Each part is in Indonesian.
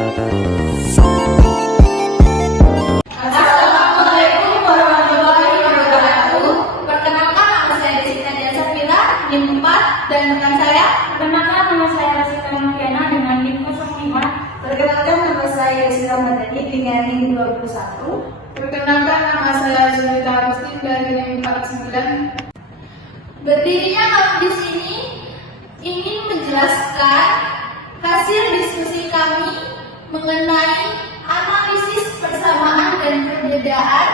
Assalamualaikum warahmatullahi wabarakatuh. Perkenalkan, nama saya Desita Dian Safira, NIM 4, dan rekan saya. Perkenalkan, nama saya Rasita Noviana dengan NIM 05. Perkenalkan, nama saya Yusra Madani dengan NIM 21. Perkenalkan, nama saya Zulita Agustin dari NIM 49. Berdirinya kami di sini ingin menjelaskan hasil diskusi kami mengenai analisis persamaan dan perbedaan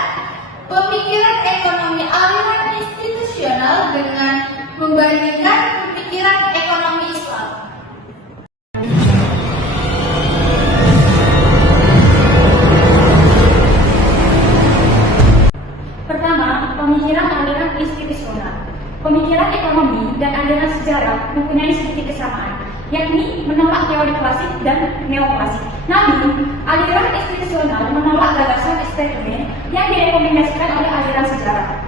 pemikiran ekonomi aliran institusional dengan membandingkan pemikiran ekonomi Islam. Pertama, pemikiran aliran institusional. Pemikiran ekonomi dan aliran sejarah mempunyai sedikit kesamaan, yakni menolak teori klasik dan neoklasik. Namun, aliran institusional menolak gagasan eksperimen yang direkomendasikan oleh aliran sejarah.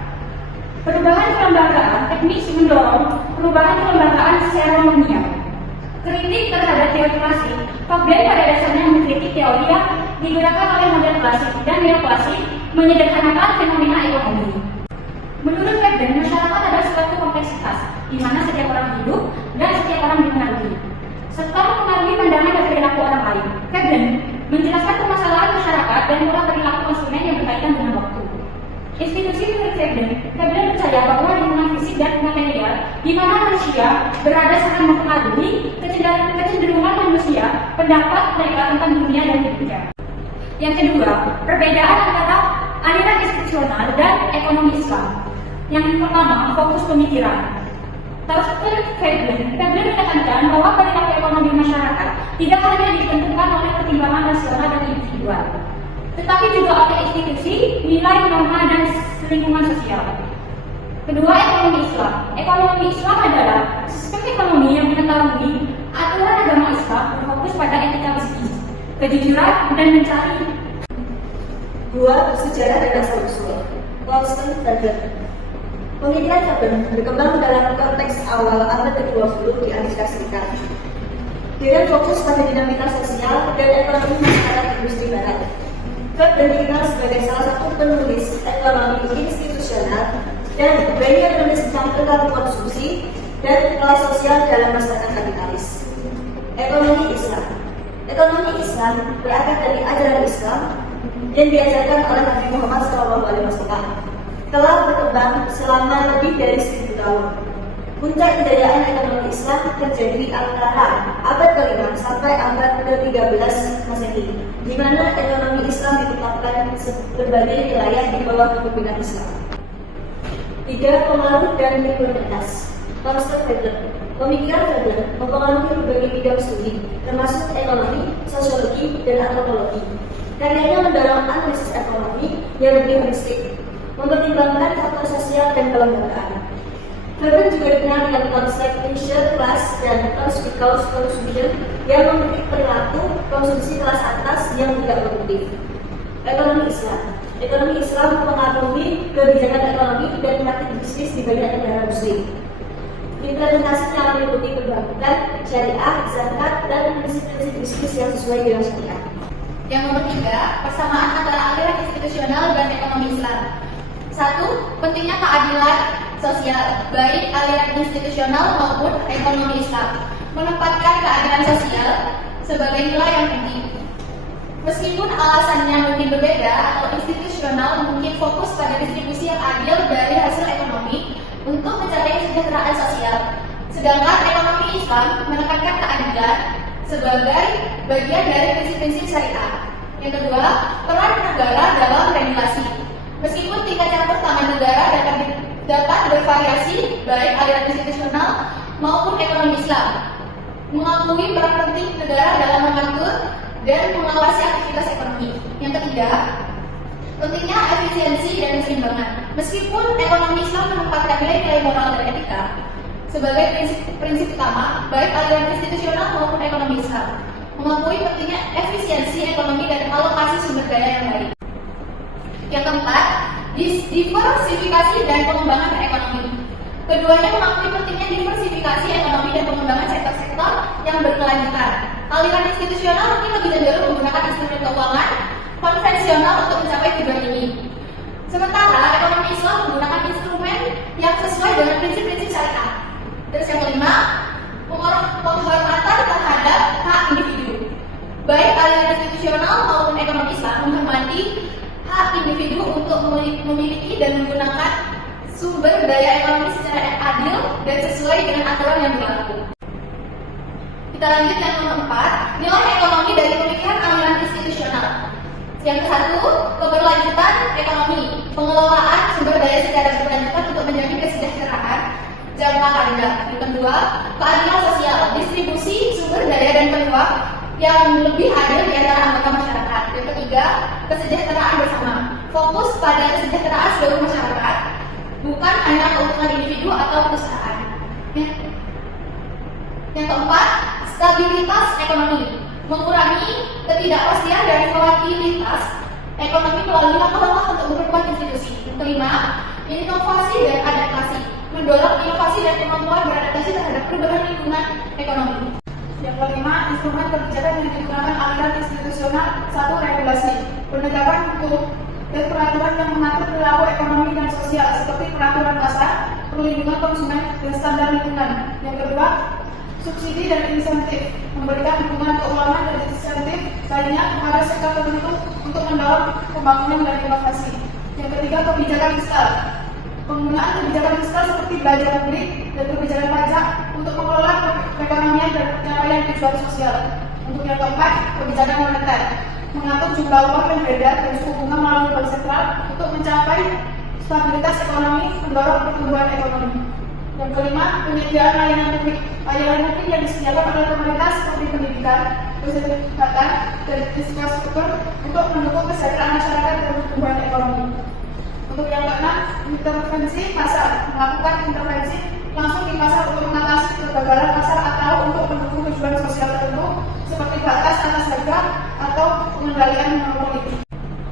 Perubahan kelembagaan teknis mendorong perubahan kelembagaan secara nominal. Kritik terhadap teori klasik, Veblen pada dasarnya mengkritik teori yang digunakan oleh model klasik dan neoklasik menyederhanakan fenomena ekonomi. Menurut Veblen, masyarakat adalah suatu kompleksitas, di mana setiap orang hidup dan setiap orang dipengaruhi, serta mempengaruhi pandangan dan perilaku orang lain. Veblen menjelaskan permasalahan masyarakat dan pola perilaku konsumen yang berkaitan dengan waktu. Institusi menurut Veblen percaya bahwa lingkungan fisik dan material di mana manusia berada sangat mempengaruhi kecenderungan manusia pendapat mereka tentang dunia dan hidupnya. Yang kedua, perbedaan antara aliran institusional dan ekonomi Islam. Yang pertama, fokus pemikiran. Menurut Veblen menekankan bahwa perilaku ekonomi masyarakat tidak hanya ditentukan oleh pertimbangan rasional dan individual, tetapi juga oleh institusi, nilai, norma, dan lingkungan sosial. Kedua, ekonomi Islam. Ekonomi Islam adalah sistem ekonomi yang mengetahui aturan agama Islam berfokus pada etika bisnis, kejujuran, dan mencari. Dua, sejarah dan asal-usul. Constant Veblen. Pemikiran Veblen berkembang dalam konteks awal abad ke-20 di Amerika Serikat. Dengan fokus pada dinamika sosial dan ekonomi masyarakat industri barat. Veblen dikenal sebagai salah satu penulis ekonomi institusional dan banyak menulis tentang tentang konsumsi dan kelas sosial dalam masyarakat kapitalis. Ekonomi Islam. Ekonomi Islam berakar dari ajaran Islam yang diajarkan oleh Nabi Muhammad SAW. Telah berkembang selama lebih dari 1000 tahun. Puncak kejayaan ekonomi Islam terjadi antara abad ke-5 sampai abad ke-13 Masehi, di mana ekonomi Islam ditetapkan berbagai wilayah di bawah kepemimpinan Islam. 3. Pengaruh dan lingkunganitas. Constant Veblen. Pemikiran Veblen mempengaruhi berbagai bidang studi, termasuk ekonomi, sosiologi, dan antropologi. Karyanya mendorong analisis ekonomi yang lebih holistik, mempertimbangkan faktor sosial dan kelembagaan. Veblen juga dikenal dengan konsep leisure class dan conspicuous consumption yang memiliki perilaku konsumsi kelas atas yang tidak produktif. Ekonomi Islam. Ekonomi Islam mempengaruhi kebijakan ekonomi dan praktik bisnis di banyak negara Muslim. Implementasinya meliputi perbankan, syariah, zakat, dan prinsip-prinsip bisnis yang sesuai dengan syariah. Yang nomor 3, persamaan antara aliran institusional dan ekonomi Islam. 1. Pentingnya keadilan sosial, baik aliran institusional maupun ekonomi Islam, menempatkan keadilan sosial sebagai nilai yang penting. Meskipun alasannya mungkin berbeda atau institusional mungkin fokus pada distribusi yang adil dari hasil ekonomi untuk mencapai kesejahteraan sosial, sedangkan ekonomi Islam menekankan keadilan sebagai bagian dari prinsip-prinsip syariah. Yang kedua, peran negara dalam regulasi. Meskipun tingkat campur tangan negara dapat bervariasi baik aliran institusional maupun ekonomi Islam, mengakui peran penting negara dalam mengatur dan mengawasi aktivitas ekonomi. Yang ketiga, pentingnya efisiensi dan keseimbangan. Meskipun ekonomi Islam menempatkan nilai-nilai moral dan etika sebagai prinsip utama, baik aliran institusional maupun ekonomi Islam, mengakui pentingnya efisiensi ekonomi dan alokasi sumber daya yang baik. Yang keempat, diversifikasi dan pengembangan ekonomi. Keduanya mengakui pentingnya diversifikasi ekonomi dan pengembangan sektor-sektor yang berkelanjutan. Aliran institusional mungkin lebih cenderung instrumen keuangan konvensional untuk mencapai tujuan ini. Sementara ekonomi Islam menggunakan instrumen yang sesuai dengan prinsip-prinsip syariah. Terus yang kelima, penghormatan terhadap hak individu. Baik aliran institusional maupun ekonomi Islam menghormati hak individu untuk memiliki dan menggunakan sumber daya ekonomi secara adil dan sesuai dengan aturan yang berlaku. Kita lanjut yang nomor 4, nilai ekonomi dari pemikiran aliran institusional. Yang ke-1, keberlanjutan ekonomi, pengelolaan sumber daya secara berkelanjutan untuk menjamin kesejahteraan jangka panjang. Yang kedua, keadilan sosial, distribusi sumber daya dan peluang yang lebih adil di antara anggota masyarakat. Yang ketiga, kesejahteraan bersama, fokus pada kesejahteraan seluruh masyarakat, bukan hanya keuntungan individu atau perusahaan. Yang keempat, stabilitas ekonomi, mengurangi ketidakpastian dan volatilitas ekonomi melalui langkah-langkah untuk memperkuat institusi. Yang kelima, inovasi dan adaptasi, mendorong inovasi dan kemampuan beradaptasi terhadap perubahan lingkungan ekonomi. Yang kelima, instrumen kebijakan yang digunakan aliran institusional. 1. Regulasi, penegakan hukum dan peraturan yang mengatur perilaku ekonomi dan sosial seperti peraturan pasar, perlindungan konsumen, dan standar lingkungan. Yang kedua, subsidi dan insentif, memberikan dukungan keuangan dan insentif lainnya kepada sektor tertentu untuk mendorong pembangunan dan inovasi. Yang ketiga, kebijakan fiskal, penggunaan kebijakan fiskal seperti belanja publik dan kebijakan pajak untuk mengelola perekonomian dan pencapaian tujuan sosial. Untuk yang keempat, kebijakan moneter, mengatur jumlah uang yang beredar dan suku bunga melalui bank sentral untuk mencapai stabilitas ekonomi, mendorong pertumbuhan ekonomi. Yang kelima, penyediaan layanan publik yang disediakan oleh pemerintah seperti pendidikan, kesehatan, dan infrastruktur untuk mendukung kesejahteraan masyarakat dan pertumbuhan ekonomi. Untuk yang keenam, intervensi pasar, melakukan intervensi langsung di pasar untuk mengatasi kegagalan pasar atau untuk mendukung tujuan sosial tertentu seperti batas atas harga atau pengendalian monopoli.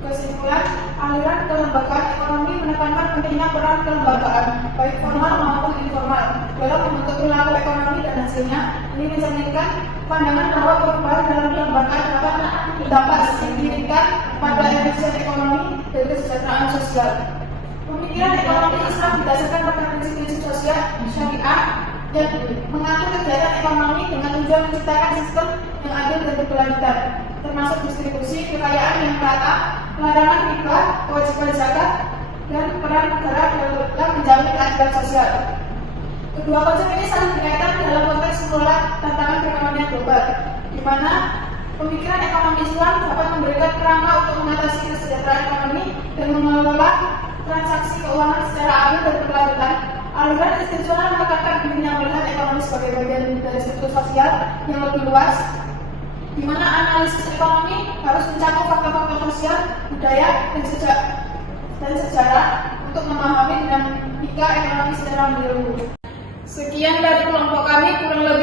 Kesimpulan, aliran kelembagaan ekonomi menekankan pentingnya peran kelembagaan, baik formal maupun informal, dalam membentuk perilaku ekonomi dan hasilnya. Ini mencerminkan pandangan bahwa perubahan dalam kelembagaan dapat berdampak signifikan pada efisien ekonomi dan kesejahteraan sosial. Pemikiran ekonomi Islam berdasarkan pada prinsip-prinsip sosial syariah yang mengatur kegiatan ekonomi dengan tujuan menciptakan sistem yang adil dan berkelanjutan, termasuk distribusi kekayaan yang merata, larangan riba, kewajiban zakat, dan peran negara dalam menjamin keadilan sosial. Kedua konsep ini saling berkaitan dalam konteks mengelola tantangan perekonomian global, di mana pemikiran ekonomi Islam dapat memberikan kerangka untuk mengatasi kesejahteraan ekonomi dan mengelola transaksi keuangan secara adil dan berkelanjutan. Aliran institusional menekankan dirinya melihat ekonomi sebagai bagian dari struktur sosial yang lebih luas, di mana analisis ekonomi harus mencakup faktor-faktor sosial, budaya, dan sejarah untuk memahami dinamika ekonomi secara menyeluruh. Sekian dari kelompok kami, kurang lebih